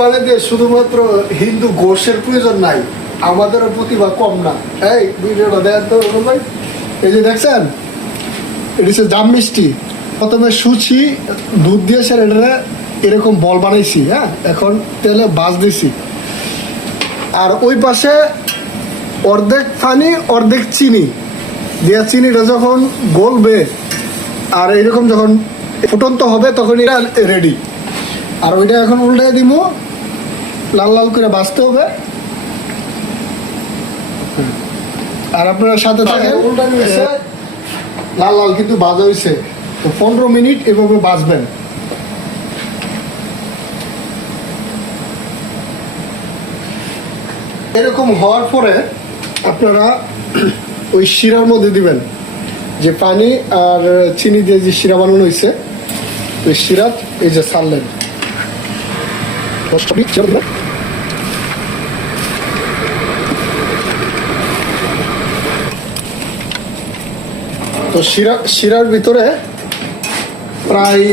বানাইতে শুধুমাত্র হিন্দু গোষ্ঠের প্রয়োজন নাই, আমাদেরও প্রতিভা কম না। এই ভিডিওটা তো ভাই। এই যে দেখছেন, এটা হচ্ছে জাম মিষ্টি। প্রথমে সুচি দুধ দিয়ে স্যার এটা এরকম বল বানাইছি হ্যাঁ? এখন তেলে বাজ দিছি। আর ওই পাশে অর্ধেক পানি, অর্ধেক চিনি। দিয়া চিনিটা যখন গলবে, আর এরকম যখন ফুটন্ত হবে, তখন এটা রেডি আর ওইটা এখন উল্টে দিব। লাল লাল করে বাঁচতে হবে। আর আপনারা সাথে থাকেন। লাল লাল কিন্তু বাজা হয়েছে তো পনেরো মিনিট এভাবে বাজবেন এরকম হওয়ার পরে আপনারা ওই শিরার মধ্যে দিবেন। যে পানি আর চিনি দিয়ে যে শিরা বানানো হয়েছে ওই শিরা এই যে ছাড়লেন দশটা মিনিট ছেড়ে দিবেন। তো শিরা, শিরার ভিতরে প্রায়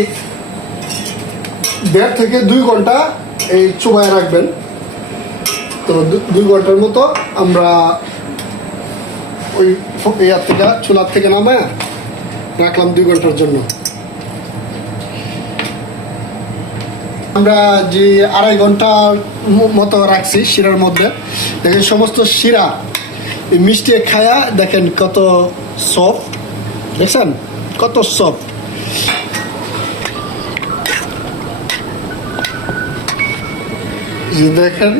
দেড় থেকে দুই ঘণ্টা এই চুবায় রাখবেন। তো দুই ঘণ্টার মতো আমরা ওই ইয়ার থেকে চুলার থেকে নামায় রাখলাম দুই ঘণ্টার জন্য। আমরা যে আড়াই ঘণ্টার মতো রাখছি শিরার মধ্যে। দেখেন সমস্ত শিরা মিষ্টি খায়া দেখেন কত সফট দেখছেন কত সফট দেখেন